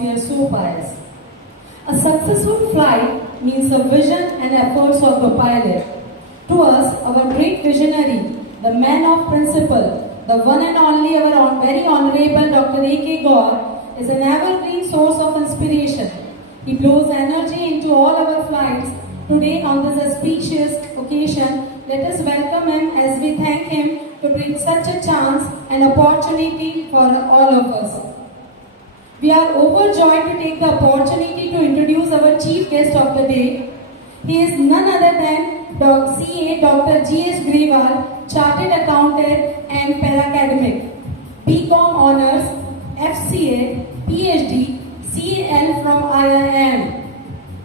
atmosphere so biased. A successful flight means the vision and efforts of the pilot. To us, our great visionary, the man of principle, the one and only our very honorable Dr. A.K. Gaur is an evergreen source of inspiration. He blows energy into all our flights. Today, on this auspicious occasion, let us welcome him as we thank him to bring such a chance and opportunity for all of us. We are overjoyed to take the opportunity to introduce our chief guest of the day. He is none other than CA Dr. G.S. Grewal, Chartered Accountant and Paracademic, BCom Honours, FCA, PhD, CAL from IIM.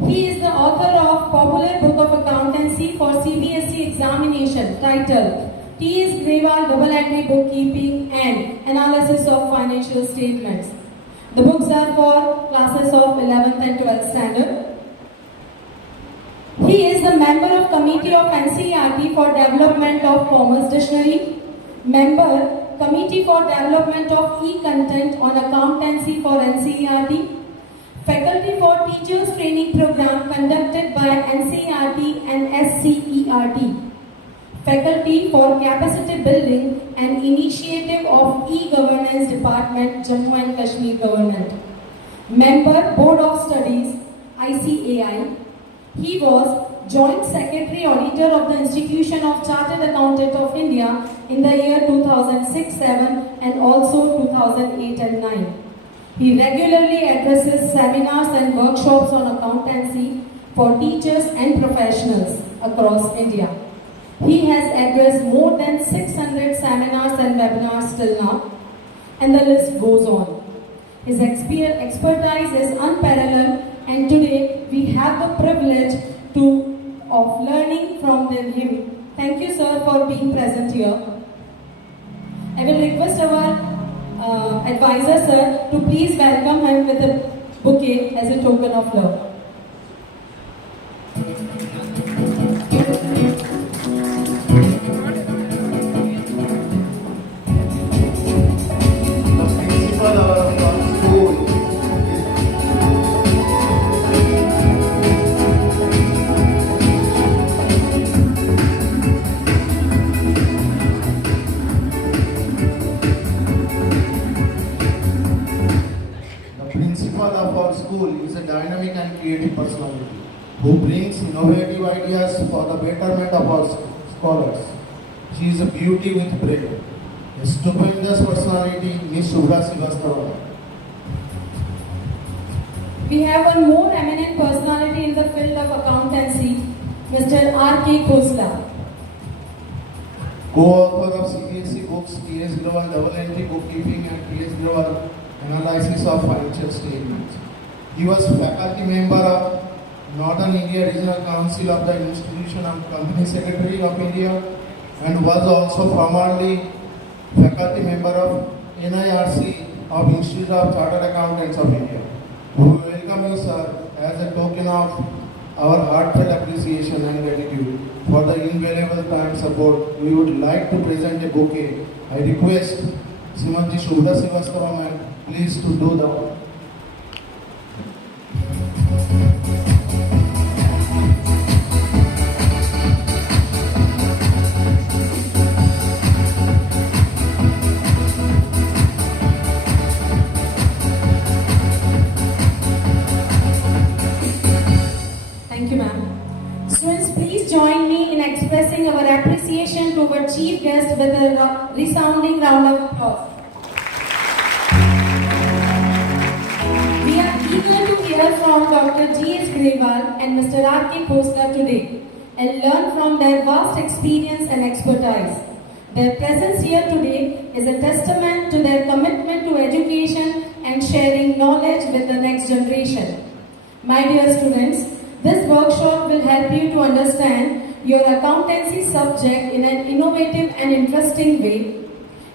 He is the author of popular book of accountancy for CBSE examination titled T.S. Grewal Double Entry Bookkeeping and Analysis of Financial Statements. The books are for classes of 11th and 12th standard. He is the member of Committee of NCERT for Development of Commerce Dictionary, member Committee for Development of E-Content on Accountancy for NCERT, faculty for Teachers Training Program conducted by NCERT and SCERT, faculty for Capacity Building and Initiative of E-Governance Department, Jammu and Kashmir Government, member Board of Studies, ICAI. He was Joint Secretary Auditor of the Institution of Chartered Accountant of India in the year 2006-07 and also 2008 and 9. He regularly addresses seminars and workshops on accountancy for teachers and professionals across India. He has addressed more than 600 seminars and webinars till now, and the list goes on. His expertise is unparalleled, and today we have the privilege of learning from him. Thank you, sir, for being present here. I will request our advisor, sir, to please welcome him with a bouquet as a token of love. Is a dynamic and creative personality who brings innovative ideas for the betterment of our scholars. She is a beauty with brain, a stupendous personality, Miss Shubhra Srivastava. We have one more eminent personality in the field of accountancy, Mr. R.K. Khosla. Co-author of CBSE books T.S. Grewal Double Entry Bookkeeping and T.S. Grewal Analysis of Financial Statements. He was faculty member of Northern India Regional Council of the Institution of Company Secretary of India and was also formerly faculty member of NIRC of Institute of Chartered Accountants of India. We welcome you, sir, as a token of our heartfelt appreciation and gratitude for the invaluable time support. We would like to present a bouquet. I request Srimati Shubhra Srivastava ma'am please to do the honor. Thank you, ma'am. Students, please join me in expressing our appreciation to our chief guest with a resounding round of applause. We are eager to hear from Dr. G.S. Grewal and Mr. R.K. Khosla today and learn from their vast experience and expertise. Their presence here today is a testament to their commitment to education and sharing knowledge with the next generation. My dear students, this workshop will help you to understand your accountancy subject in an innovative and interesting way.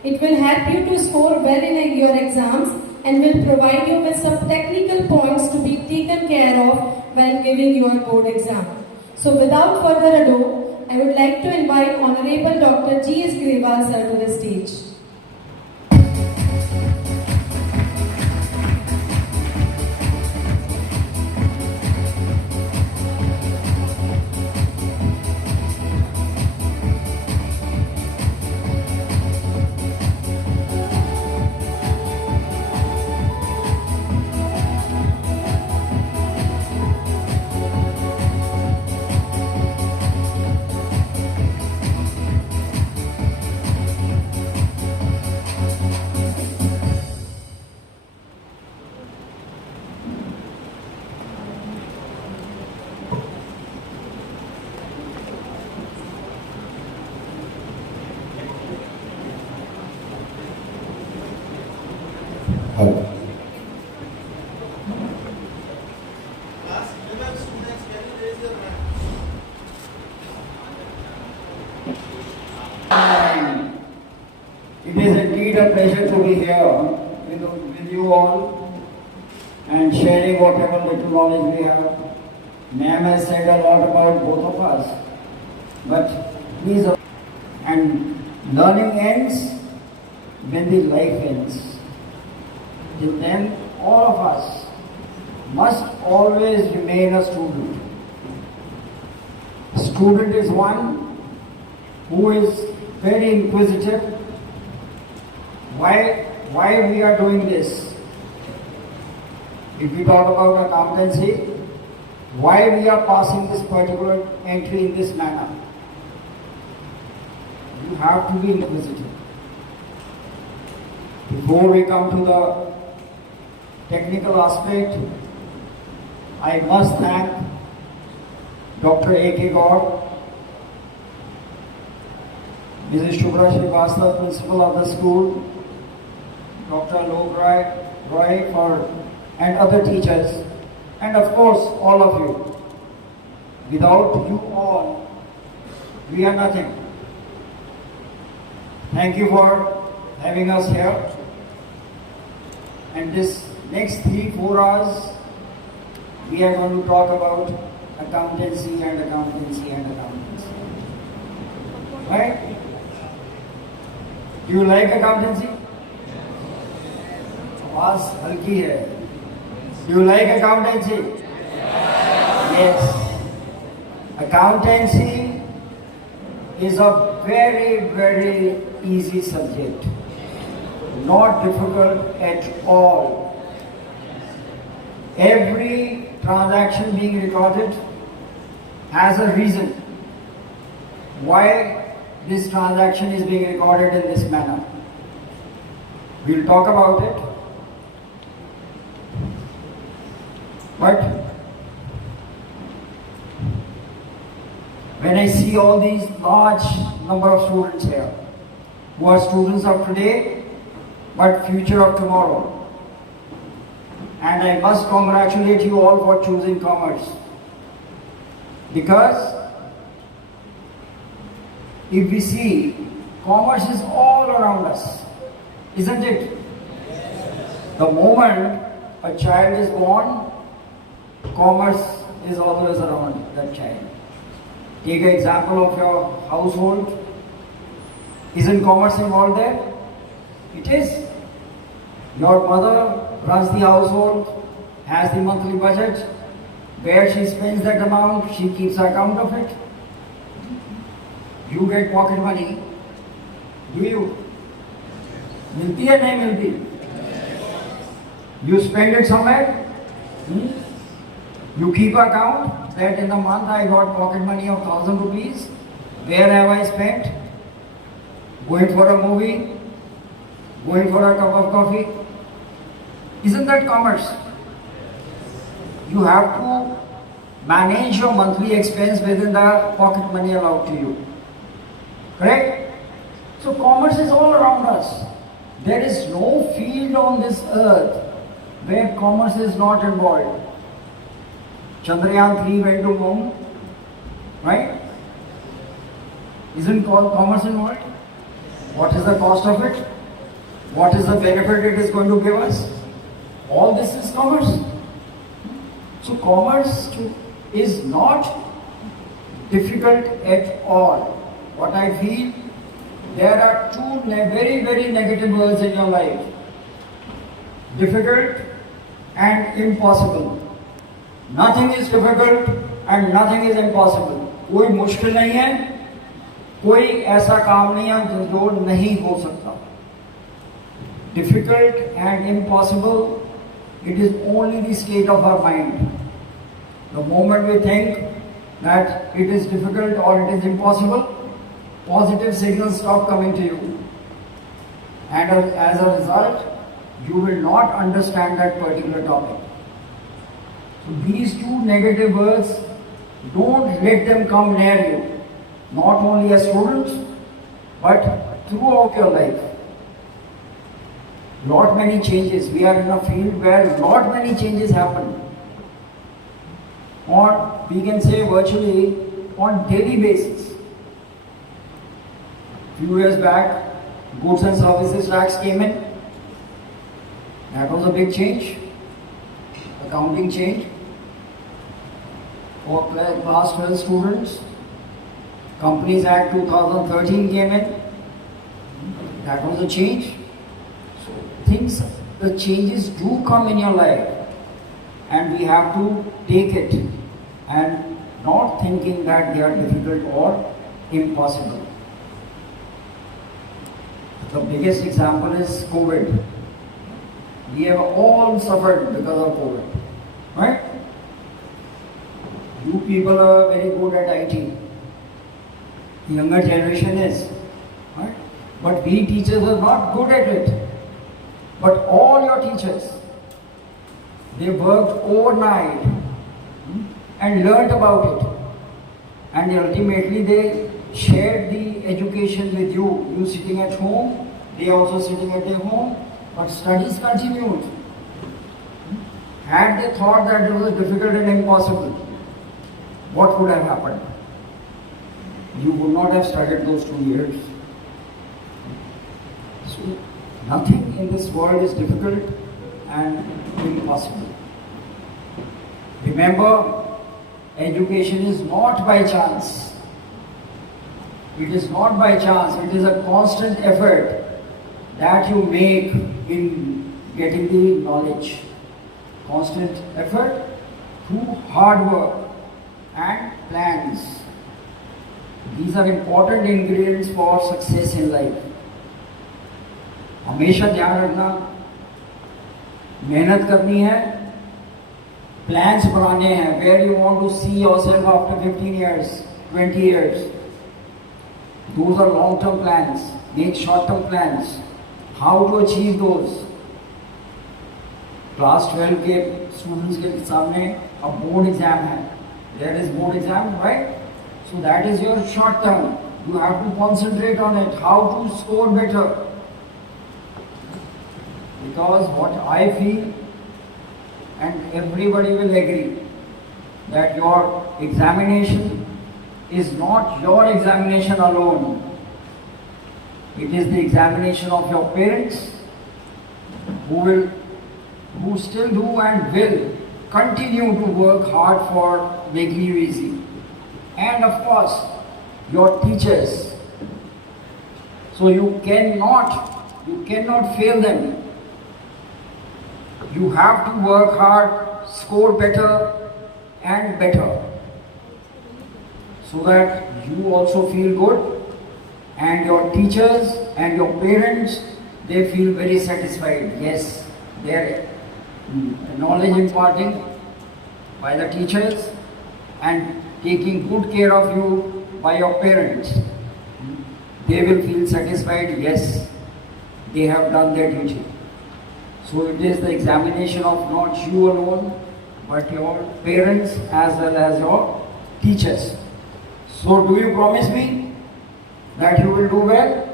It will help you to score well in your exams and will provide you with some technical points to be taken care of while giving your board exam. So without further ado, I would like to invite Honorable Dr. G.S. Grewal sir to the stage. Hello. And it is indeed a pleasure to be here with you all and sharing whatever little knowledge we have. Ma'am has said a lot about both of us, but please, and learning ends when the life ends. Till then, all of us must always remain a student. Student is one who is very inquisitive. Why we are doing this? If we talk about accountancy, why we are passing this particular entry in this manner? You have to be inquisitive. Before we come to the technical aspect, I must thank Dr. A.K. Gaur, Mrs. Shubhra Srivastava, principal of the school, Dr. Alok Roy and other teachers, and of course all of you. Without you all, we are nothing. Thank you for having us here. And this next 3-4 hours, we are going to talk about accountancy and accountancy and accountancy. Right? Do you like accountancy? आवाज हल्की है. Do you like accountancy? Yes. Accountancy is a very, very easy subject. Not difficult at all. Every transaction being recorded has a reason why this transaction is being recorded in this manner. We'll talk about it. But when I see all these large number of students here, who are students of today, but future of tomorrow, and I must congratulate you all for choosing commerce. Because if we see, commerce is all around us, isn't it? The moment a child is born, commerce is always around that child. Take an example of your household. Isn't commerce involved there? It is. Your mother runs the household, has the monthly budget, where she spends that amount, she keeps account of it. You get pocket money. Do you? मिलती है नहीं मिलती? You spend it somewhere? You keep account that in the month I got pocket money of 1,000 rupees. Where have I spent? Going for a movie? Going for a cup of coffee? Isn't that commerce? You have to manage your monthly expense within the pocket money allowed to you. Correct? So commerce is all around us. There is no field on this earth where commerce is not involved. Chandrayaan 3 went to moon, right? Isn't commerce involved? What is the cost of it? What is the benefit it is going to give us? All this is commerce. So commerce is not difficult at all. What I feel, there are two very, very negative words in your life. Difficult and impossible. Nothing is difficult and nothing is impossible. कोई मुश्किल नहीं है, कोई ऐसा काम नहीं है जो नहीं हो सकता. Difficult and impossible, it is only the state of our mind. The moment we think that it is difficult or it is impossible, positive signals stop coming to you. And as a result, you will not understand that particular topic. So these two negative words, don't let them come near you. Not only as students, but throughout your life. lot many changes. We are in a field where lot many changes happen. On, we can say virtually on daily basis. Few years back, goods and services tax came in. That was a big change. Accounting change. For class 12 students, Companies Act 2013 came in. That was a change. So things, the changes do come in your life, and we have to take it and not thinking that they are difficult or impossible. The biggest example is COVID. We have all suffered because of COVID, right? You people are very good at IT. The younger generation is, right? But we teachers are not good at it. But all your teachers, they worked overnight and learnt about it. And ultimately they shared the education with you. You sitting at home, they also sitting at their home, but studies continued. Had they thought that it was difficult and impossible, what would have happened? You would not have studied those 2 years. So, nothing in this world is difficult and impossible. Remember, education is not by chance. It is not by chance. It is a constant effort that you make in getting the knowledge. Constant effort through hard work and plans. These are important ingredients for success in life. हमेशा ध्यान रखना, मेहनत करनी है, plans बनाने हैं, where you want to see yourself after 15 years, 20 years. Those are long-term plans. Make short-term plans. How to achieve those? Class 12 के students के सामने a board exam है. There is board exam, right? So that is your short term. You have to concentrate on it. How to score better? Because what I feel, and everybody will agree, that your examination is not your examination alone. It is the examination of your parents, who still do and will continue to work hard for making you easy. And of course, your teachers. So you cannot fail them. You have to work hard, score better and better, so that you also feel good, and your teachers and your parents, they feel very satisfied. Yes, their knowledge imparting by the teachers and taking good care of you by your parents, they will feel satisfied. Yes, they have done their duty. So it is the examination of not you alone, but your parents as well as your teachers. So do you promise me that you will do well?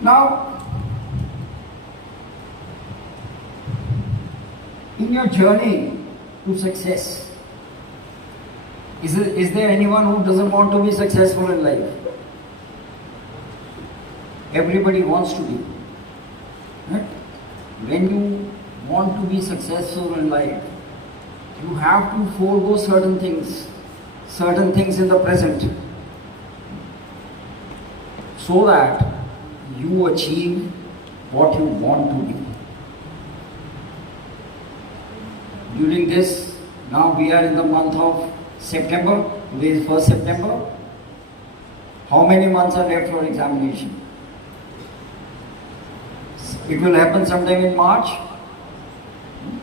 Now, in your journey to success, is there anyone who doesn't want to be successful in life? Everybody wants to be. Right? When you want to be successful in life, you have to forego certain things in the present, so that you achieve what you want to be. During this, now we are in the month of September, today is 1st September. How many months are left for examination? It will happen sometime in March.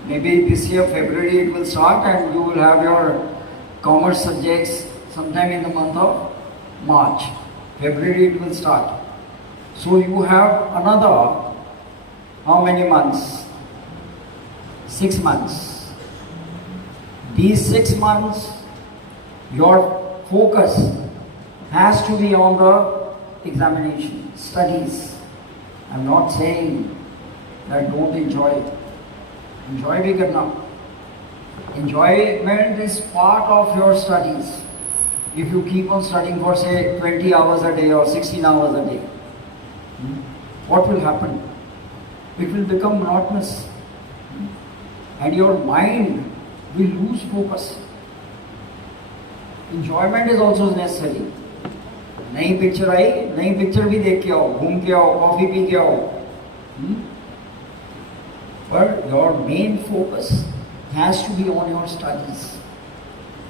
Maybe this year, February, it will start, and you will have your commerce subjects sometime in the month of March. February it will start. So you have another, how many months? 6 months. These 6 months, your focus has to be on the examination, studies. I'm not saying that don't enjoy it. Enjoy bhi karna. Enjoyment is part of your studies. If you keep on studying for say 20 hours a day or 16 hours a day, what will happen? It will become monotonous and your mind will lose focus. Enjoyment is also necessary. नई picture आई, नई picture भी देख के आओ, घूम के आओ, coffee P के आओ. But your main focus has to be on your studies.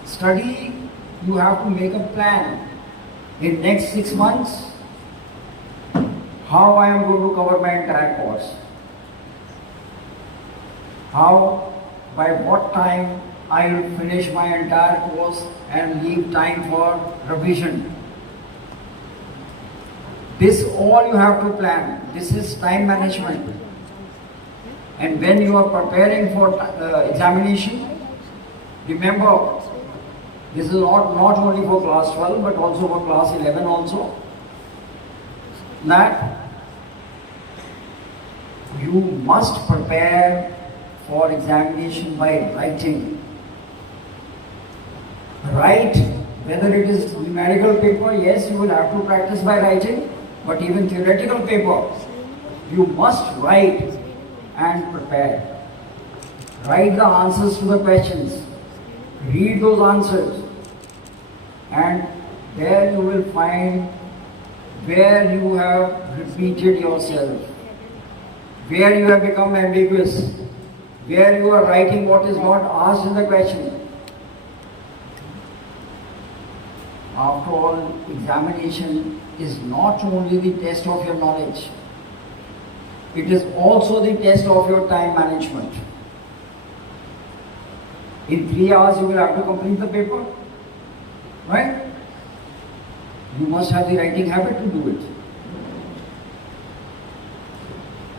Study, you have to make a plan. In next 6 months, how I am going to cover my entire course. How, by what time I will finish my entire course and leave time for revision. This all you have to plan. This is time management. And when you are preparing for examination, remember, this is not only for class 12 but also for class 11 also, that you must prepare for examination by writing. Write, whether it is numerical paper, yes, you will have to practice by writing, but even theoretical paper, you must write and prepare. Write the answers to the questions, read those answers, and there you will find where you have repeated yourself, where you have become ambiguous, where you are writing what is not asked in the question. After all, examination is not only the test of your knowledge, it is also the test of your time management. In 3 hours you will have to complete the paper, right? You must have the writing habit to do it.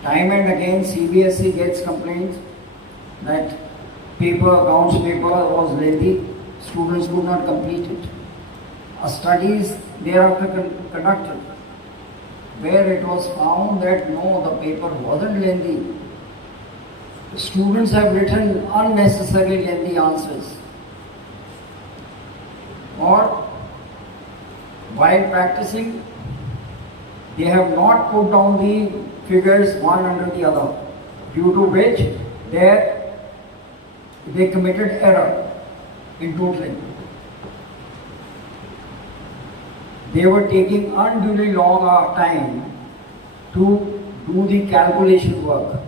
Time and again CBSE gets complaints that accounts paper was lengthy, students could not complete it. Studies thereafter conducted, where it was found that no, the paper wasn't lengthy. Students have written unnecessarily lengthy answers. Or while practicing, they have not put down the figures one under the other, due to which they committed error in totaling. They were taking unduly long time to do the calculation work.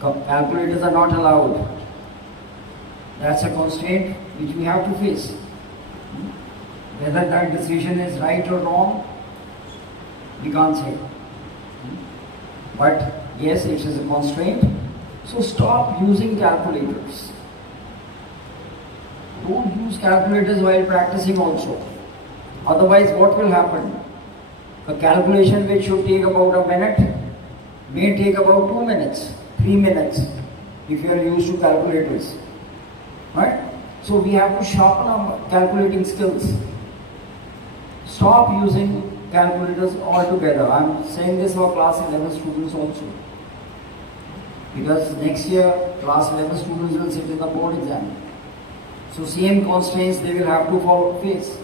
Calculators are not allowed. That's a constraint which we have to face. Whether that decision is right or wrong, we can't say. But yes, it is a constraint. So stop using calculators. Don't use calculators while practicing also. Otherwise, what will happen? A calculation which should take about a minute may take about 2 minutes, 3 minutes, if you are used to calculators. Right? So we have to sharpen our calculating skills. Stop using calculators altogether. I am saying this for class 11 students also. Because next year, class 11 students will sit in the board exam. So same constraints they will have to face.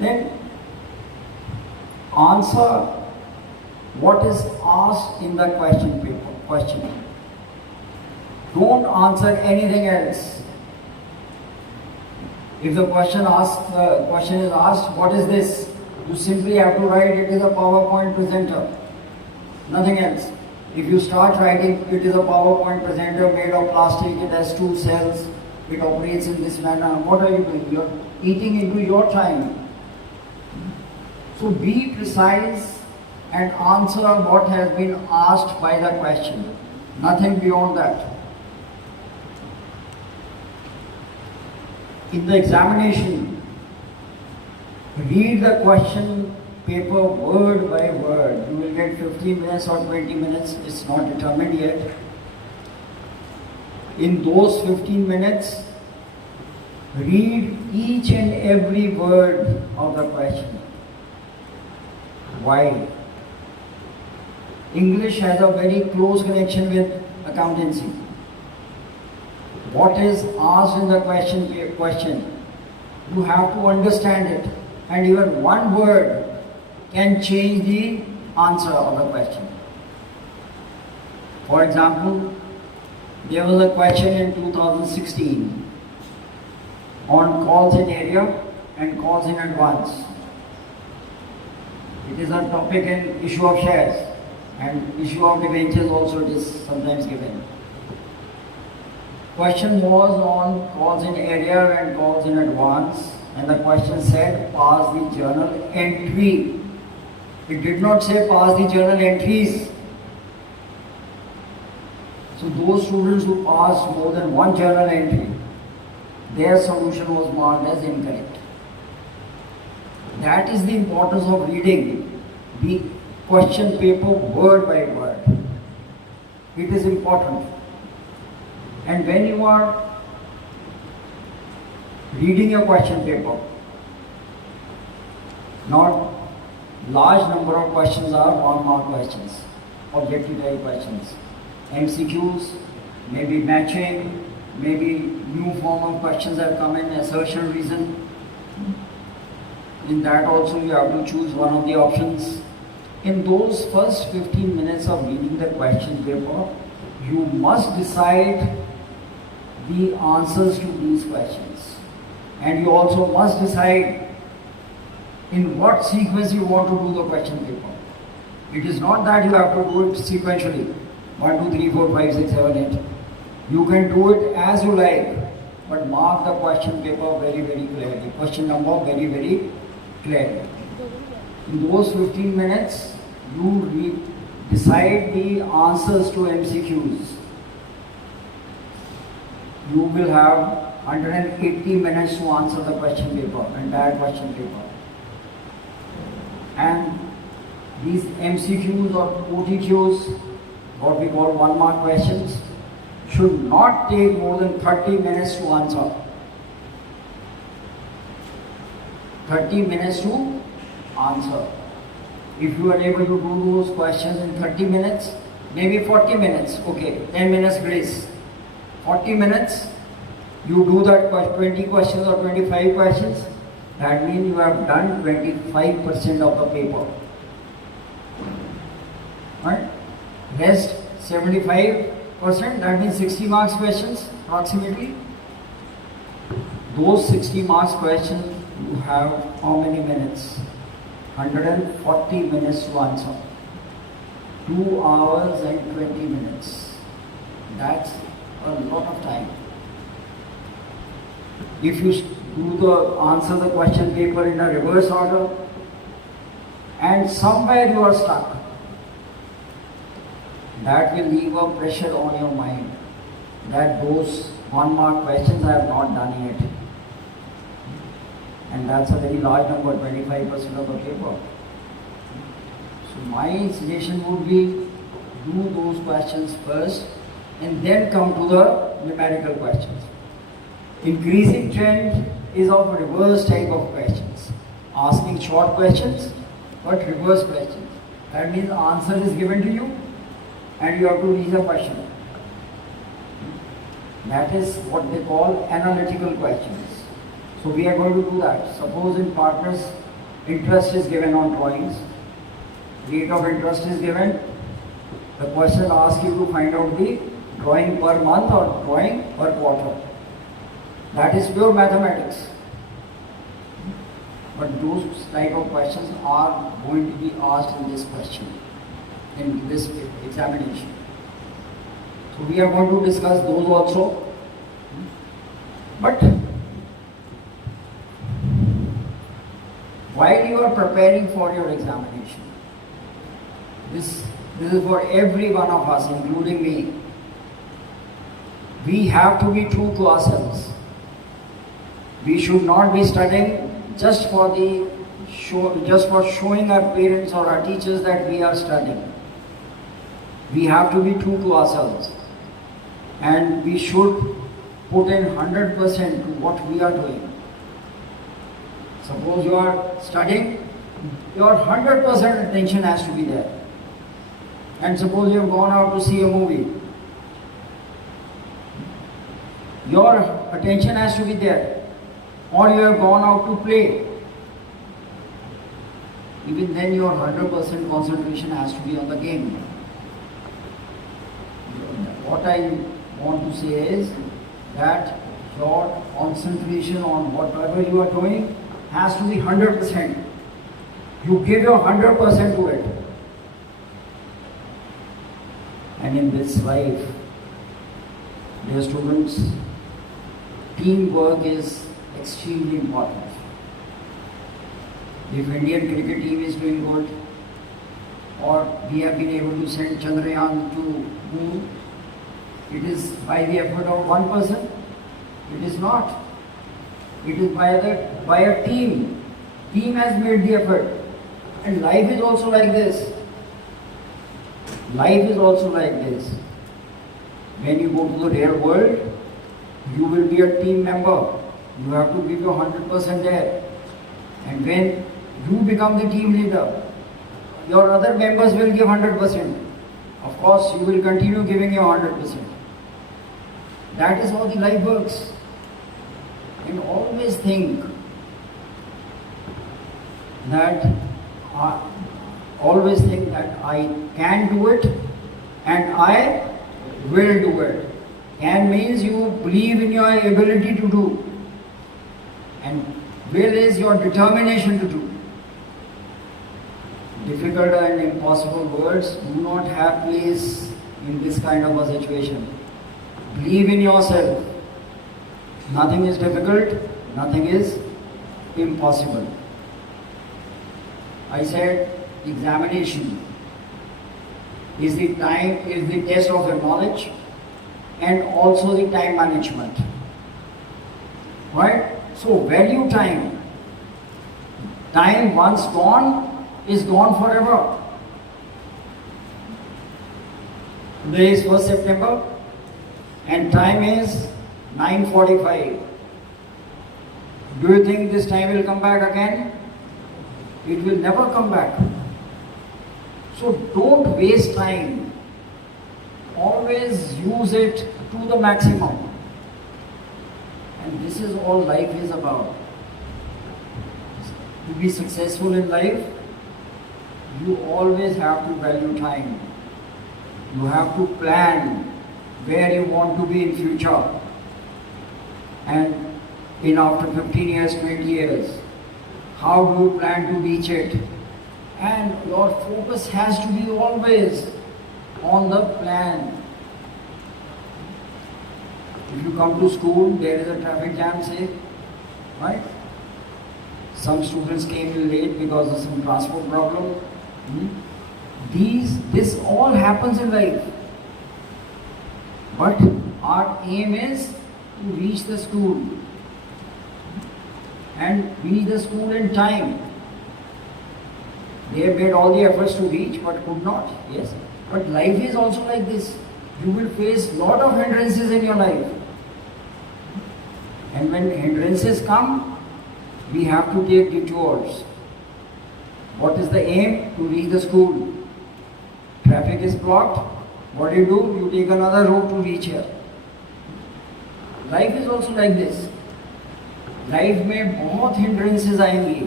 Then answer what is asked in the question paper. Don't answer anything else. If the question is asked, what is this? You simply have to write it is a PowerPoint presenter. Nothing else. If you start writing it is a PowerPoint presenter made of plastic, it has 2 cells, it operates in this manner, what are you doing? You are eating into your time. So be precise and answer what has been asked by the question. Nothing beyond that. In the examination, read the question paper word by word. You will get 15 minutes or 20 minutes, it's not determined yet. In those 15 minutes, read each and every word of the question. Why? English has a very close connection with accountancy. What is asked in the question, you have to understand it, and even one word can change the answer of the question. For example, there was a question in 2016 on calls in area and calls in advance. It is a topic in issue of shares, and issue of debentures also it is sometimes given. Question was on calls in area and calls in advance, and the question said pass the journal entry. It did not say pass the journal entries. So those students who passed more than one journal entry, their solution was marked as incorrect. That is the importance of reading the question paper word by word. It is important. And when you are reading a question paper, not large number of questions are 1 mark questions, objective type questions. MCQs, maybe matching, maybe new form of questions have come in, assertion reason. In that also you have to choose one of the options. In those first 15 minutes of reading the question paper, you must decide the answers to these questions. And you also must decide in what sequence you want to do the question paper. It is not that you have to do it sequentially. 1, 2, 3, 4, 5, 6, 7, 8. You can do it as you like, but mark the question paper very, very clearly. Question number very, very clearly. In those 15 minutes, you decide the answers to MCQs. You will have 180 minutes to answer the question paper, entire question paper. And these MCQs or OTQs, what we call 1 mark questions, should not take more than 30 minutes to answer. 30 minutes to answer. If you are able to do those questions in 30 minutes, maybe 40 minutes, okay, 10 minutes grace. 40 minutes, you do that 20 questions or 25 questions, that means you have done 25% of the paper. Right? Rest 75%, that means 60 marks questions approximately. Those 60 marks questions, you have how many minutes? 140 minutes to answer. 2 hours and 20 minutes. That's a lot of time. If you answer the question paper in a reverse order, and somewhere you are stuck, that will leave a pressure on your mind that those 1 mark questions I have not done yet. And that's a very large number, 25% of the paper. So my suggestion would be do those questions first and then come to the numerical questions. Increasing trend is of reverse type of questions. Asking short questions but reverse questions. That means answer is given to you and you have to read the question. That is what they call analytical questions. So we are going to do that. Suppose in partners, interest is given on drawings, rate of interest is given. The question asks you to find out the drawing per month or drawing per quarter. That is pure mathematics. But those type of questions are going to be asked in this question, in this examination. So we are going to discuss those also. But while you are preparing for your examination, this is for every one of us, including me. We have to be true to ourselves. We should not be studying just for showing our parents or our teachers that we are studying. We have to be true to ourselves, and we should put in 100% to what we are doing. Suppose you are studying, your 100% attention has to be there. And suppose you have gone out to see a movie, your attention has to be there. Or you have gone out to play, even then your 100% concentration has to be on the game. What I want to say is that your concentration on whatever you are doing has to be 100%. You give your 100% to it. And in this life, dear students, teamwork is extremely important. If Indian cricket team is doing good, or we have been able to send Chandrayaan to moon, it is by the effort of one person. It is not. It is by a team. Team has made the effort. And life is also like this. Life is also like this. When you go to the real world, you will be a team member. You have to give your 100% there. And when you become the team leader, your other members will give 100%. Of course, you will continue giving your 100%. That is how the life works. And always think that I can do it and I will do it. Can means you believe in your ability to do, and will is your determination to do. Difficult and impossible words do not have place in this kind of a situation. Believe in yourself. Nothing is difficult, nothing is impossible. I said examination is the test of your knowledge and also the time management. Right? So value time. Time once gone is gone forever. Today is 1st September and time is 9:45. Do you think this time will come back again? It will never come back. So don't waste time. Always use it to the maximum. And this is all life is about. To be successful in life, you always have to value time. You have to plan where you want to be in future. And in after 15 years, 20 years, how do you plan to reach it? And your focus has to be always on the plan. If you come to school, there is a traffic jam, say, right? Some students came in late because of some transport problem. This all happens in life. But our aim is to reach the school and reach the school in time. They have made all the efforts to reach but could not. Yes. But life is also like this. You will face lot of hindrances in your life. And when hindrances come, we have to take detours. What is the aim? To reach the school. Traffic is blocked. What do? You take another route to reach here. Life is also like this. Life में बहुत hindrances आएंगी.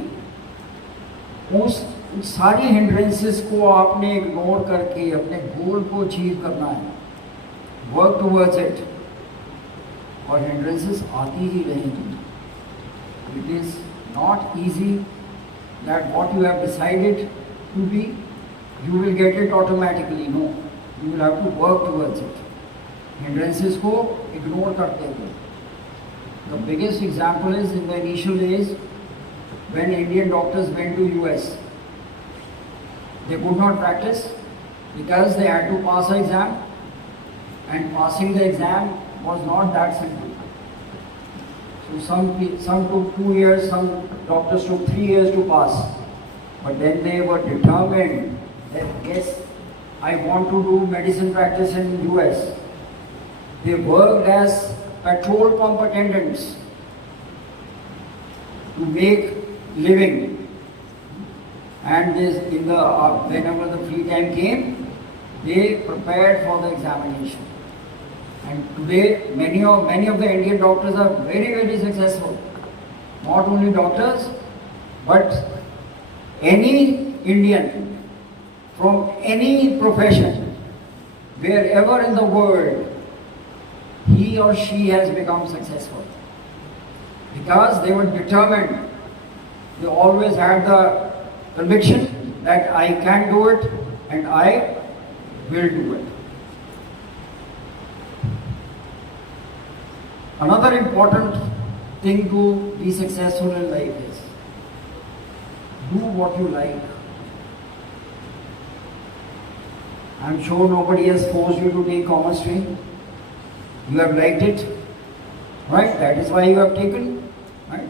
उस सारी hindrances को आपने ignore करके अपने गोल को अचीव करना है. Work towards it. और हिंड्रेंसेस आती ही रहेंगी. It is not easy that what you have decided to be you will get it automatically. No, you will have to work towards it. Hindrances को इग्नोर करते हुए. The biggest example is in the initial days when Indian doctors went to US. They could not practice because they had to pass an exam, and passing the exam was not that simple. So some took 2 years, some doctors took 3 years to pass. But then they were determined that yes, I want to do medicine practice in US. They worked as petrol pump attendants to make living, and this in the whenever the free time came, they prepared for the examination. And today, many of the Indian doctors are very successful. Not only doctors, but any Indian from any profession, wherever in the world, he or she has become successful. Because they were determined, they always had the conviction that I can do it and I will do it. Another important thing to be successful in life is do what you like. I'm sure nobody has forced you to take commerce stream. You have liked it, right? That is why you have taken, right?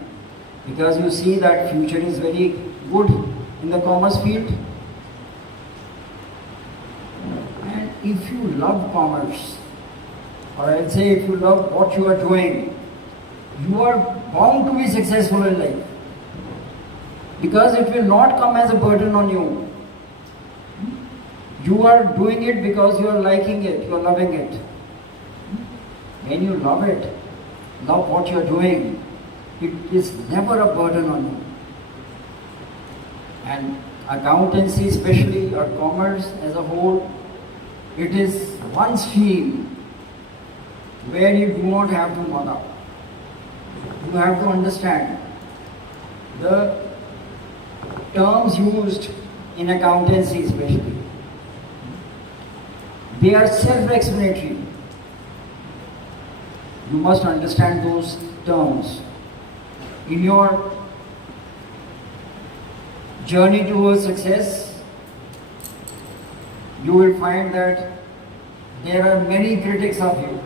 Because you see that future is very good in the commerce field. And if you love commerce, or I'll say if you love what you are doing, you are bound to be successful in life. Because it will not come as a burden on you. You are doing it because you are liking it, you are loving it. When you love it, love what you are doing, it is never a burden on you. And accountancy especially, or commerce as a whole, it is one stream where you do not have to mother. You have to understand the terms used in accountancy especially. They are self-explanatory. You must understand those terms. In your journey towards success, you will find that there are many critics of you.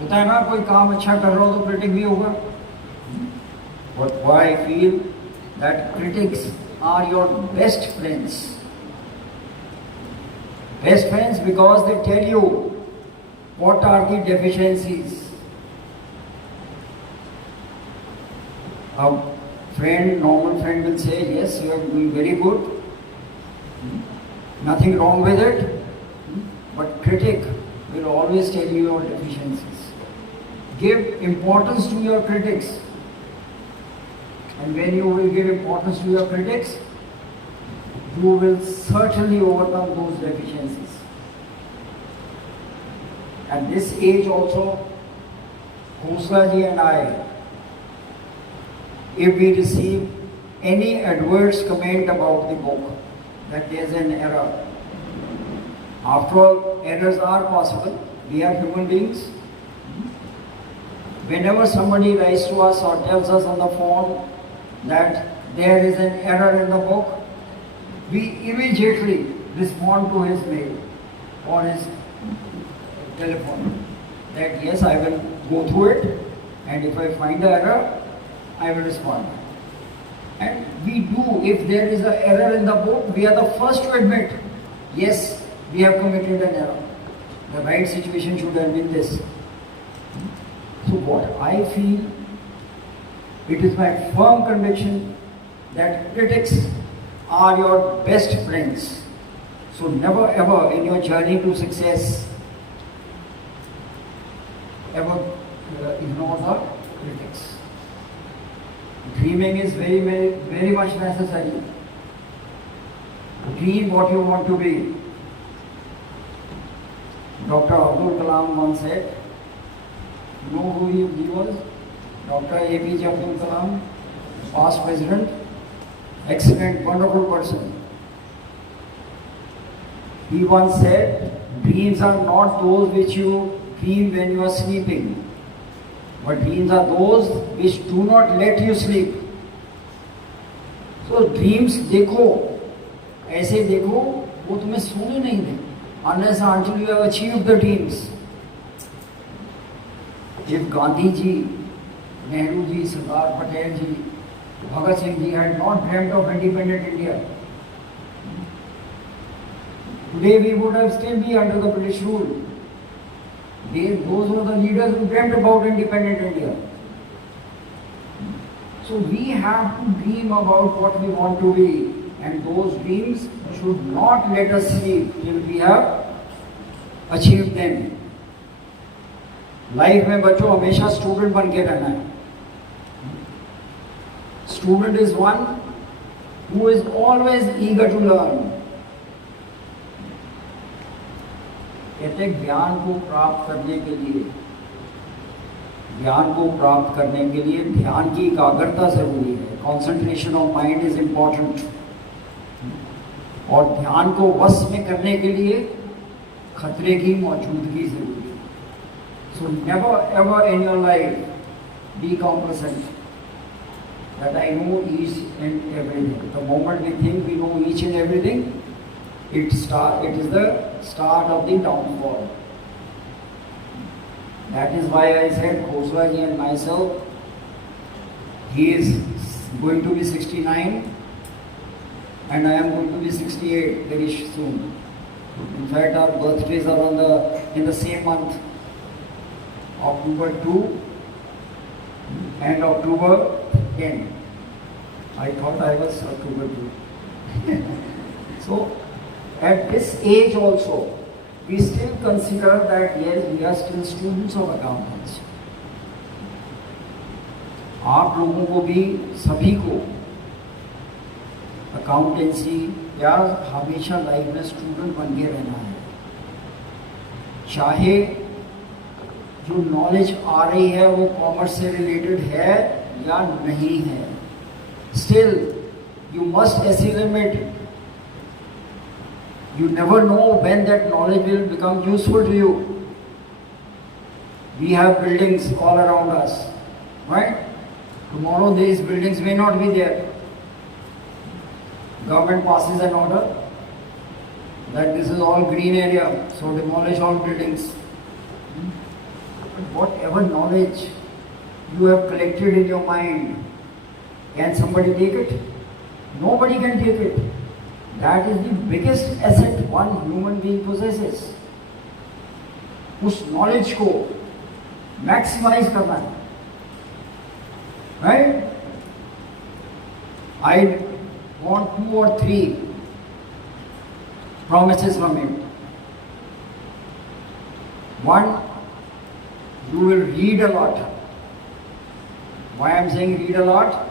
होता है ना, कोई काम अच्छा कर रहा हो तो क्रिटिक भी होगा. But why I feel that critics are your best friends. Best friends because they tell you what are the deficiencies. A friend, normal friend will say, yes, you are doing very good. Nothing wrong with it. But critic will always tell you your deficiencies. Give importance to your critics. And when you will give importance to your critics, you will certainly overcome those deficiencies. At this age also, Khosla ji and I, if we receive any adverse comment about the book, that there is an error. After all, errors are possible. We are human beings. Whenever somebody writes to us or tells us on the phone that there is an error in the book, we immediately respond to his mail or his telephone that yes, I will go through it, and if I find the error, I will respond. And we do, if there is an error in the book, we are the first to admit, yes, we have committed an error. The right situation should have been this. So what I feel, it is my firm conviction that critics are your best friends. So never ever in your journey to success, ever ignore the critics. Dreaming is very much necessary. Dream what you want to be. Dr. Abdul Kalam once said, you know who he was? Dr. APJ Abdul Kalam, past president, excellent, wonderful person. He once said, dreams are not those which you dream when you are sleeping, but dreams are those which do not let you sleep. So dreams देखो, ऐसे देखो, वो तुम्हें सोने नहीं दे, unless and until you have achieved the dreams. If Gandhi ji, Nehru ji, Sardar Patel ji, Bhagat Singh ji had not dreamt of independent India, today we would have still be under the British rule. Those were the leaders who dreamt about independent India. So we have to dream about what we want to be, and those dreams should not let us sleep till we have achieved them. Life में बच्चों हमेशा student बन के रहना है. Student is one who is always eager to learn. कहते हैं ज्ञान को प्राप्त करने के लिए ध्यान की एकाग्रता जरूरी है. Concentration of mind is important. और ध्यान को वश में करने के लिए खतरे की मौजूदगी जरूरी है. So never ever in your life be complacent that I know each and everything. The moment we think we know each and everything, it is the start of the downfall. That is why I said Khosla ji and myself, he is going to be 69 and I am going to be 68 very soon. In fact, our birthdays are in the same month, October 2 and October 10. I thought I was October 2. So, at this age also, we still consider that yes, we are still students of accountancy. आप लोगों को भी, सभी को accountancy या हमेशा life में student बन के रहना है. चाहे जो नॉलेज आ रही है वो कॉमर्स से रिलेटेड है या नहीं है, still you must assimilate it. You never know when that knowledge will become useful to you. We have buildings all around us, right? Tomorrow these buildings may not be there. Government passes an order that this is all green area, so demolish all buildings. But whatever knowledge you have collected in your mind, can somebody take it? Nobody can take it. That is the biggest asset one human being possesses. उस knowledge को maximize करना है, right? I want 2 or 3 promises from him. One, you will read a lot. Why I am saying read a lot?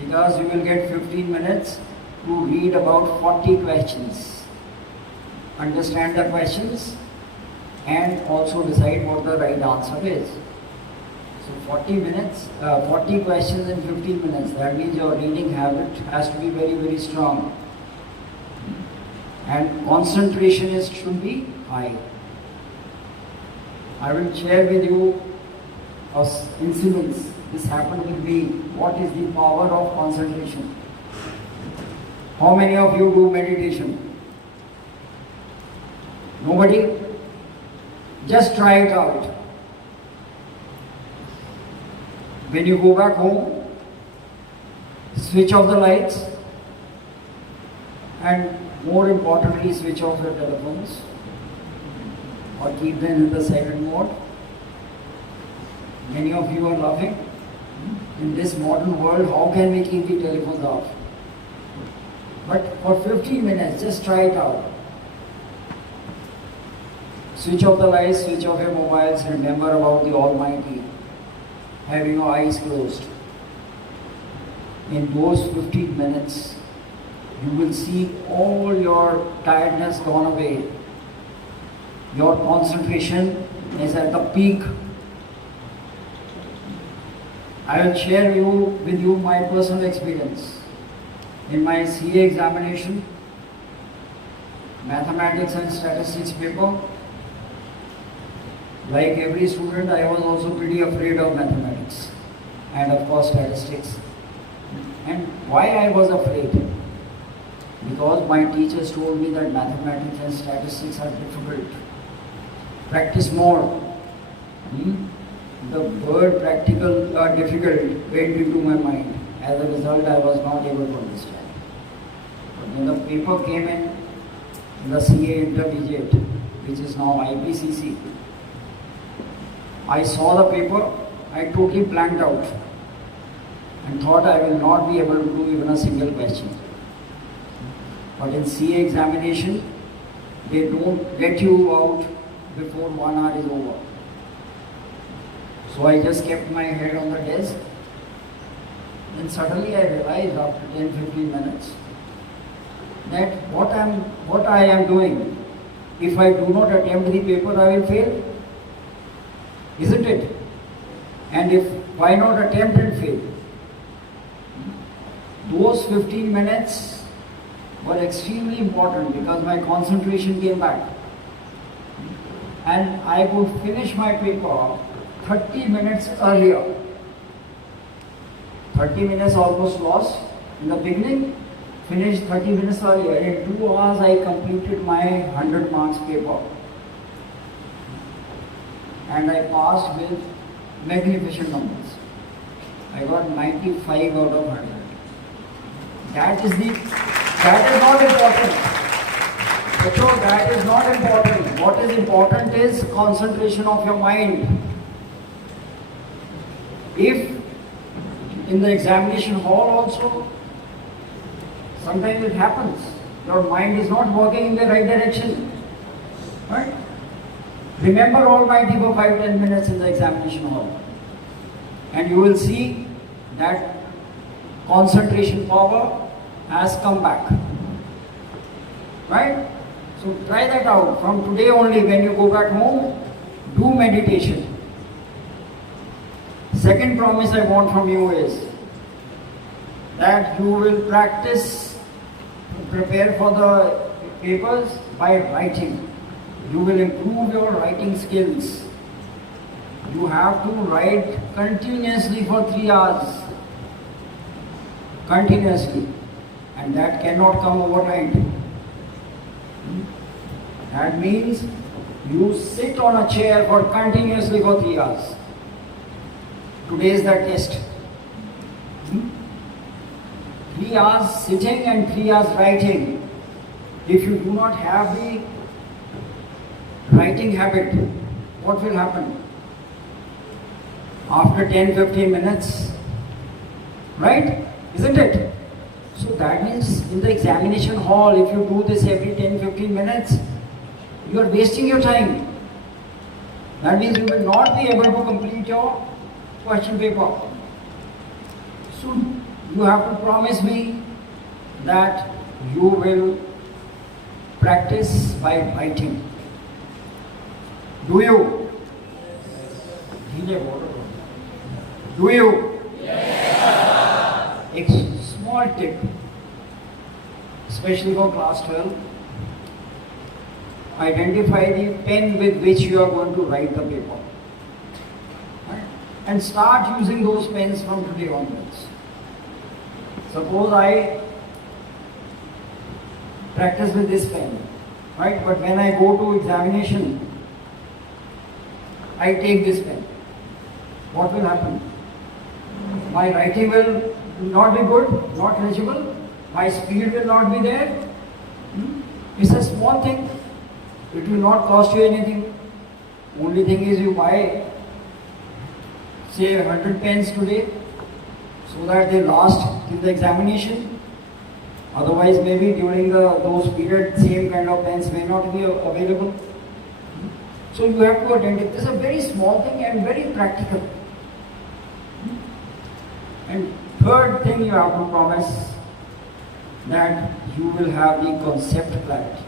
Because you will get 15 minutes to read about 40 questions, understand the questions and also decide what the right answer is. So 40 questions in 15 minutes, that means your reading habit has to be very, very strong. And concentration should be high. I will share with you incidents. This happened with me. What is the power of concentration? How many of you do meditation? Nobody? Just try it out. When you go back home, switch off the lights and more importantly switch off your telephones or keep them in the silent mode. Many of you are laughing. In this modern world, how can we keep the telephones off? But for 15 minutes, just try it out. Switch off the lights, switch off your mobiles, remember about the Almighty. Having your eyes closed. In those 15 minutes, you will see all your tiredness gone away. Your concentration is at the peak. I will share with you my personal experience. In my CA examination, mathematics and statistics paper, like every student, I was also pretty afraid of mathematics and of course statistics. And why I was afraid? Because my teachers told me that mathematics and statistics are difficult. Practice more. The word practical or difficult went into my mind. As a result, I was not able to understand. But when the paper came in the CA Intermediate, which is now IPCC, I saw the paper, I totally blanked out and thought I will not be able to do even a single question. But in CA examination, they don't let you out before 1 hour is over. So I just kept my head on the desk. Then suddenly I realized after 10-15 minutes that what I am doing, if I do not attempt the paper, I will fail. Isn't it? And why not attempt and fail? Those 15 minutes were extremely important because my concentration came back. And I could finish my paper 30 minutes earlier. 30 minutes almost lost in the beginning, finished 30 minutes earlier. In 2 hours I completed my 100 marks paper. And I passed with magnificent numbers. I got 95 out of 100. That is not important. So that is not important. What is important is concentration of your mind. If in the examination hall also, sometimes it happens, your mind is not working in the right direction. Right? Remember Almighty for 5-10 minutes in the examination hall. And you will see that concentration power has come back. Right? So try that out. From today only, when you go back home, do meditation. Second promise I want from you is that you will practice, prepare for the papers by writing. You will improve your writing skills. You have to write continuously for 3 hours. Continuously. And that cannot come overnight. That means you sit on a chair for continuously for 3 hours. Today is the test. 3 hours sitting and 3 hours writing. If you do not have the writing habit, what will happen? After 10-15 minutes, right? Isn't it? So that means in the examination hall, if you do this every 10-15 minutes, you are wasting your time. That means you will not be able to complete your question paper. So you have to promise me that you will practice by writing. Do you? Do you? A small tip, especially for class 12. Identify the pen with which you are going to write the paper. Right? And start using those pens from today onwards. Suppose I practice with this pen, right? But when I go to examination, I take this pen. What will happen? My writing will not be good, not legible. My speed will not be there. It's a small thing. It will not cost you anything. Only thing is you buy, say 100 pens today, so that they last till the examination. Otherwise, maybe during those periods, same kind of pens may not be available. So you have to attend it. This is a very small thing and very practical. And third thing you have to promise, that you will have the concept clarity.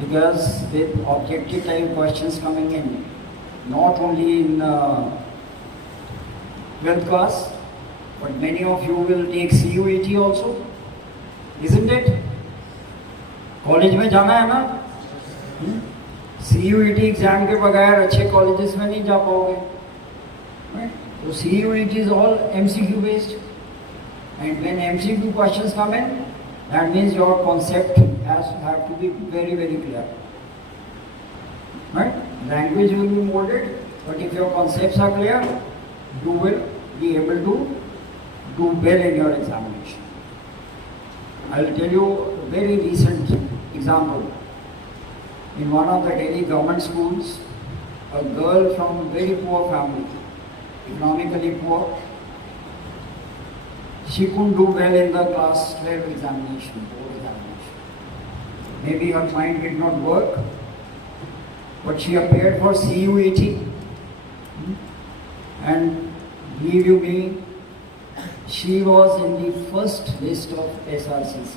Because with objective type questions coming in, not only in 12th class, but many of you will take CUET also, isn't it? College में जाना है ना? CUET exam के बगैर अच्छे colleges में नहीं जा पाओगे. Right? So CUET is all MCQ based, and when MCQ questions come in, that means your concept have to be very, very clear. Right? Language will be molded, but if your concepts are clear, you will be able to do well in your examination. I will tell you a very recent example. In one of the Delhi government schools, a girl from a very poor family, economically poor. She couldn't do well in the class 12 examination, board examination. Maybe her mind did not work, but she appeared for CUET. And believe you me, she was in the first list of SRCC.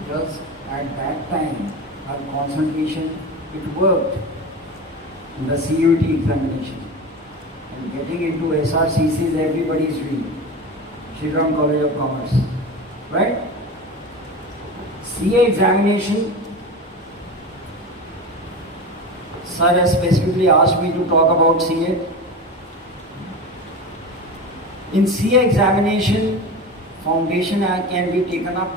Because at that time, her concentration, it worked in the CUET examination. And getting into SRCC is everybody's dream. Shriram College of Commerce. Right? CA examination, sir has specifically asked me to talk about CA. In CA examination, foundation can be taken up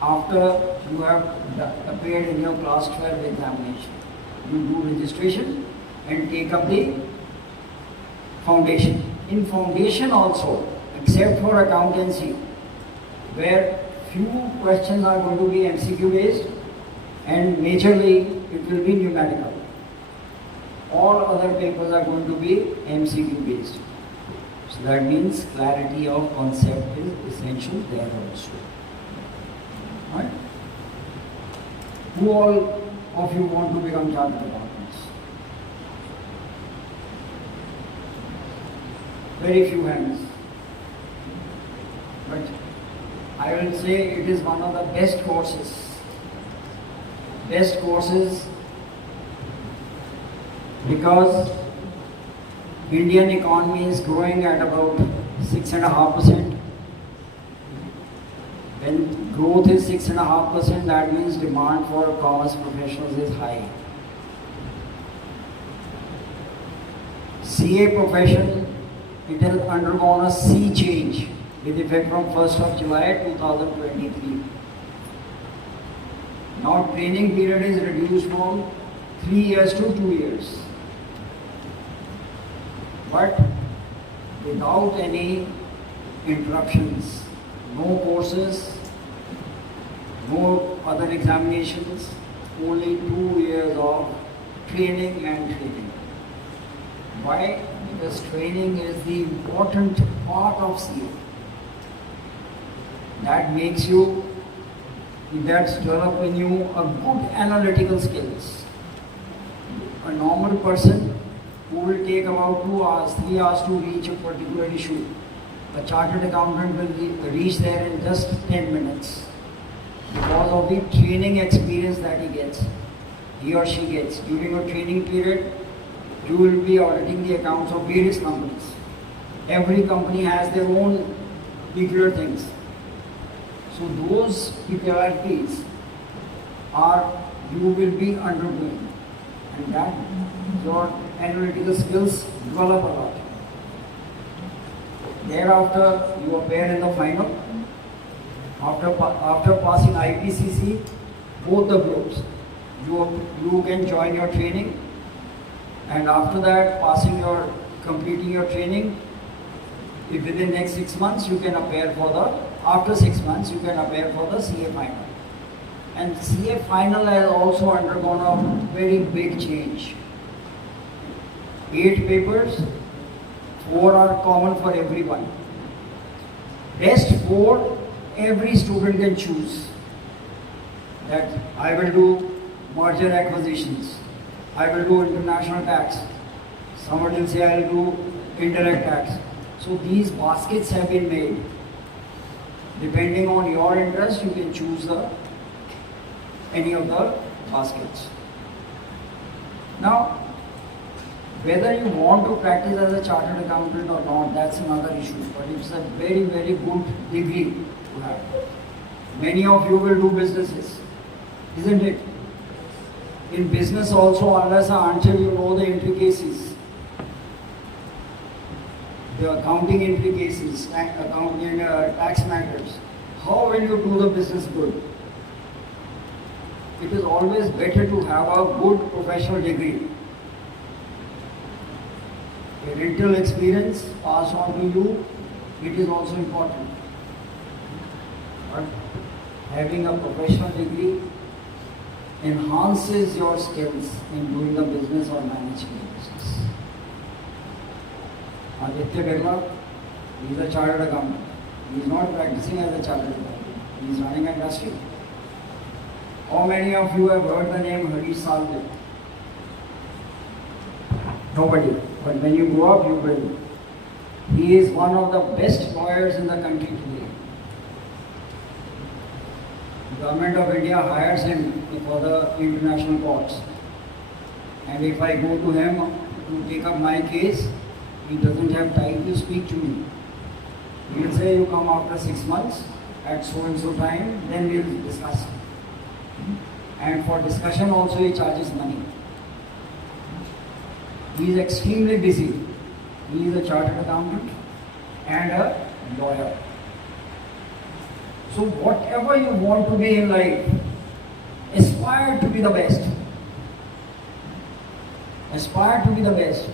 after you have appeared in your class 12 examination. You do registration and take up the foundation. In foundation also, except for accountancy, where few questions are going to be MCQ based and majorly it will be numerical. All other papers are going to be MCQ based. So that means clarity of concept is essential there also. Right? Who all of you want to become chartered accountants? Very few hands. But I will say it is one of the best courses. Best courses because Indian economy is growing at about 6.5%. When growth is 6.5%, that means demand for commerce professionals is high. CA profession, it has undergone a sea change with effect from 1st of July 2023. Now training period is reduced from 3 years to 2 years. But without any interruptions, no courses, no other examinations, only 2 years of training and training. Why? Because training is the important part of CA. That makes you, that's develop in you a good analytical skills. A normal person who will take about 2 hours, 3 hours to reach a particular issue, a chartered accountant will reach there in just 10 minutes because of the training experience that he or she gets. During a training period, you will be auditing the accounts of various companies. Every company has their own peculiar things. So those peculiarities are, you will be undergoing, and that your analytical skills develop a lot. Thereafter, you appear in the final. After passing IPCC, both the groups, you can join your training, and after that, completing your training, if within the next 6 months, you can appear for the, after 6 months, you can appear for the CA final. And CA final has also undergone a very big change. 8 papers, 4 are common for everyone. Rest 4, every student can choose that I will do merger acquisitions, I will do international tax, somebody will say I will do indirect tax. So these baskets have been made. Depending on your interest, you can choose any of the baskets. Now, whether you want to practice as a chartered accountant or not, that's another issue. But it's a very, very good degree to have. Many of you will do businesses, isn't it? In business also, unless or until you know the intricacies, the accounting intricacies, accounting, tax matters, how will you do the business good? It is always better to have a good professional degree. A rental experience passed on to you, it is also important. But having a professional degree enhances your skills in doing the business or managing the business. Aditya Birla, he is a chartered accountant. He is not practicing as a chartered accountant. He is running an industry. How many of you have heard the name Harish Salve? Nobody. But when you grow up, you will. He is one of the best lawyers in the country today. The Government of India hires him for the international courts. And if I go to him to take up my case, he doesn't have time to speak to me. He will say, you come after 6 months at so and so time, then we will discuss. And for discussion also he charges money. He is extremely busy. He is a chartered accountant and a lawyer. So whatever you want to be in life, aspire to be the best. Aspire to be the best.